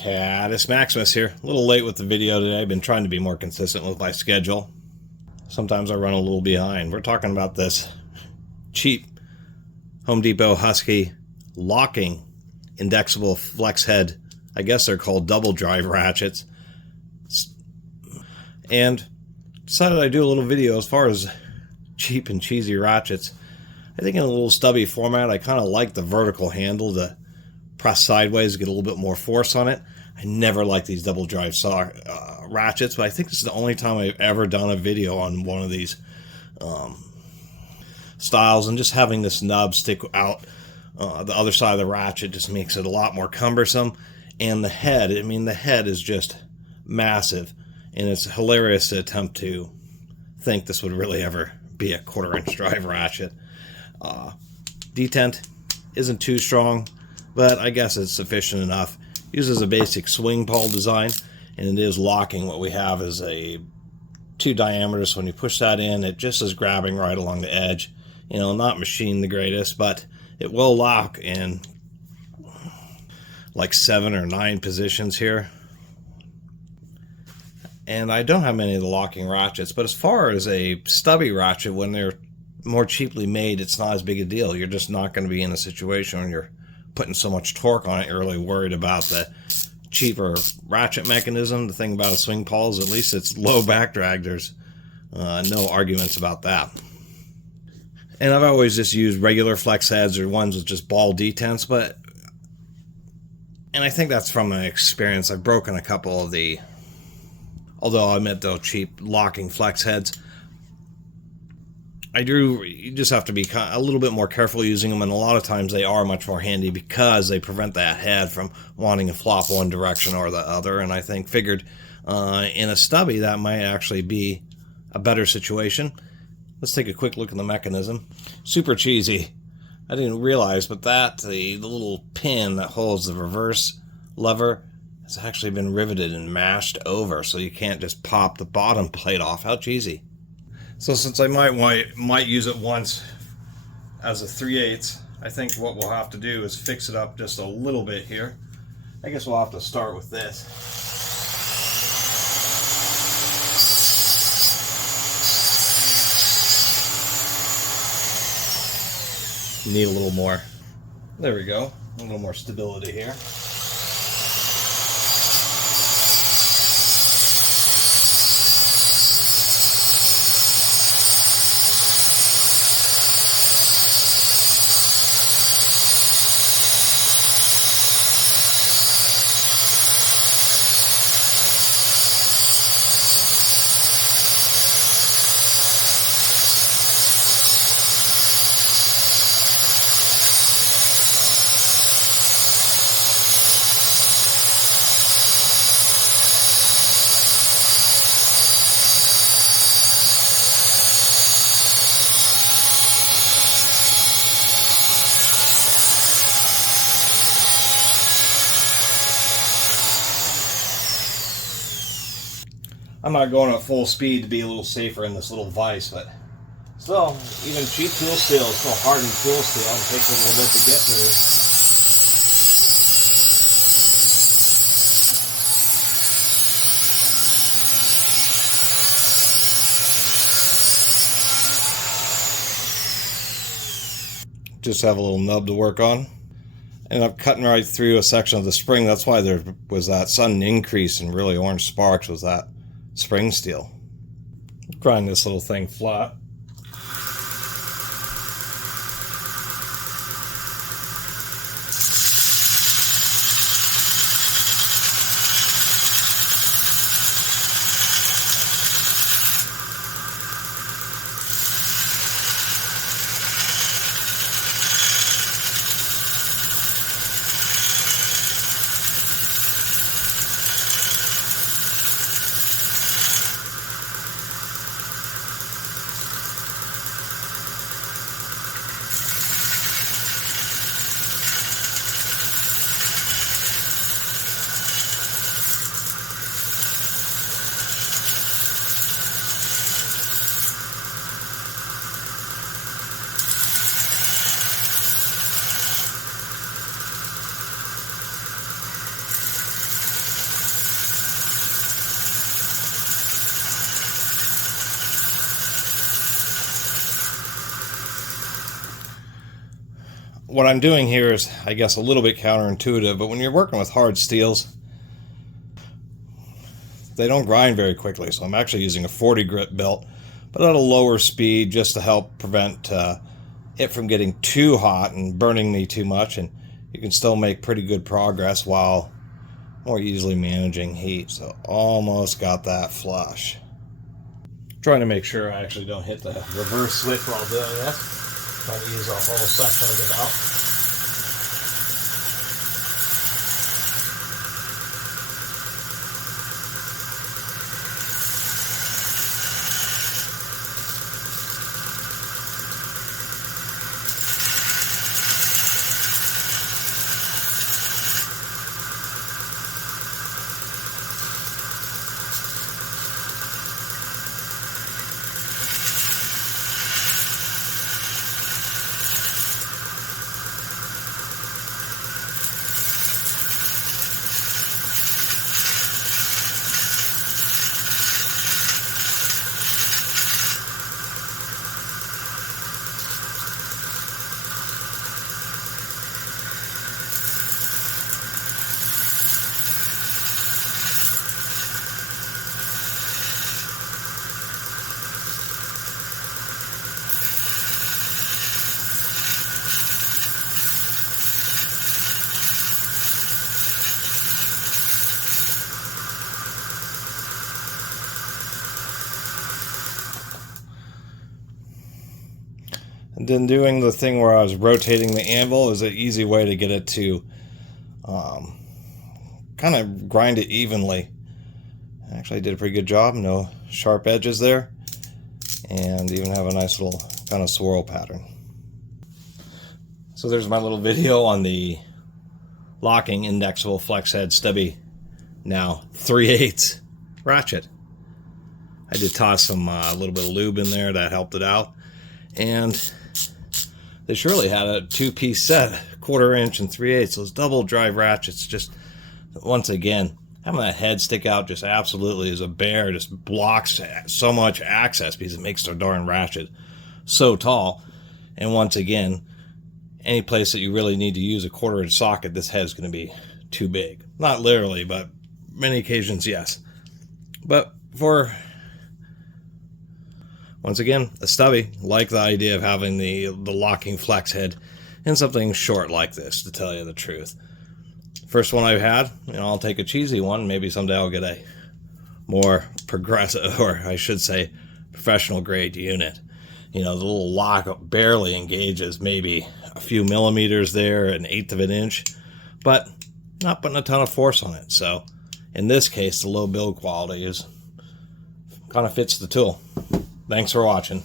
Catus Maximus here. A little late with the video today. I've been trying to be more consistent with my schedule. Sometimes I run a little behind. We're talking about this cheap Home Depot Husky locking indexable flex head. I guess they're called double drive ratchets. And decided I'd do a little video as far as cheap and cheesy ratchets. I think in a little stubby format, I kind of like the vertical handle to press sideways, get a little bit more force on it. I never like these double drive ratchets, but I think this is the only time I've ever done a video on one of these styles, and just having this nub stick out the other side of the ratchet just makes it a lot more cumbersome. And the head, I mean, the head is just massive, and it's hilarious to attempt to think this would really ever be a 1/4-inch drive ratchet. Detent isn't too strong, but I guess it's sufficient enough. Uses a basic swing pawl design, and it is locking. What we have is a 2 diameters. When you push that in, it just is grabbing right along the edge. You know, not machined the greatest, but it will lock in like 7 or 9 positions here. And I don't have many of the locking ratchets, but as far as a stubby ratchet, when they're more cheaply made, it's not as big a deal. You're just not going to be in a situation when you're putting so much torque on it. You're really worried about the cheaper ratchet mechanism. The thing about a swing pawl is at least it's low back drag. There's no arguments about that. And I've always just used regular flex heads or ones with just ball detents, and I think that's from my experience. I've broken a couple of the, although I admit though, cheap locking flex heads. You just have to be a little bit more careful using them, and a lot of times they are much more handy because they prevent that head from wanting to flop one direction or the other. And I figured in a stubby that might actually be a better situation. Let's take a quick look at the mechanism. Super cheesy. I didn't realize, but the little pin that holds the reverse lever has actually been riveted and mashed over, so you can't just pop the bottom plate off. How cheesy. So since I might use it once as a 3/8, I think what we'll have to do is fix it up just a little bit here. I guess we'll have to start with this. Need a little more. There we go. A little more stability here. I'm not going at full speed to be a little safer in this little vise, but still, even cheap tool steel is still hardened tool steel. It takes a little bit to get through. Just have a little nub to work on. And I'm cutting right through a section of the spring. That's why there was that sudden increase in really orange sparks, was that spring steel. Grind this little thing flat. what I'm doing here is, I guess, a little bit counterintuitive, but when you're working with hard steels, they don't grind very quickly. So I'm actually using a 40 grit belt, but at a lower speed, just to help prevent it from getting too hot and burning me too much, and you can still make pretty good progress while more easily managing heat. So almost got that flush. Trying to make sure I actually don't hit the reverse switch while doing this. Trying to use a whole section of the belt. And then doing the thing where I was rotating the anvil is an easy way to get it to kind of grind it evenly. Actually, I did a pretty good job. No sharp edges there. And even have a nice little kind of swirl pattern. So there's my little video on the locking indexable flex head stubby, now 3/8 ratchet. I did toss some a little bit of lube in there, that helped it out. And they surely had a two-piece set, 1/4 inch and 3/8. Those double drive ratchets, just once again, having that head stick out just absolutely as a bear, just blocks so much access because it makes the darn ratchet so tall. And once again, any place that you really need to use a 1/4 inch socket, this head is going to be too big. Not literally, but many occasions, yes. But for, once again, a stubby, like the idea of having the locking flex head in something short like this, to tell you the truth. First one I've had, I'll take a cheesy one. Maybe someday I'll get a more progressive, or I should say, professional grade unit. The little lock barely engages, maybe a few millimeters there, 1/8 of an inch, but not putting a ton of force on it. So in this case, the low build quality kind of fits the tool. Thanks for watching.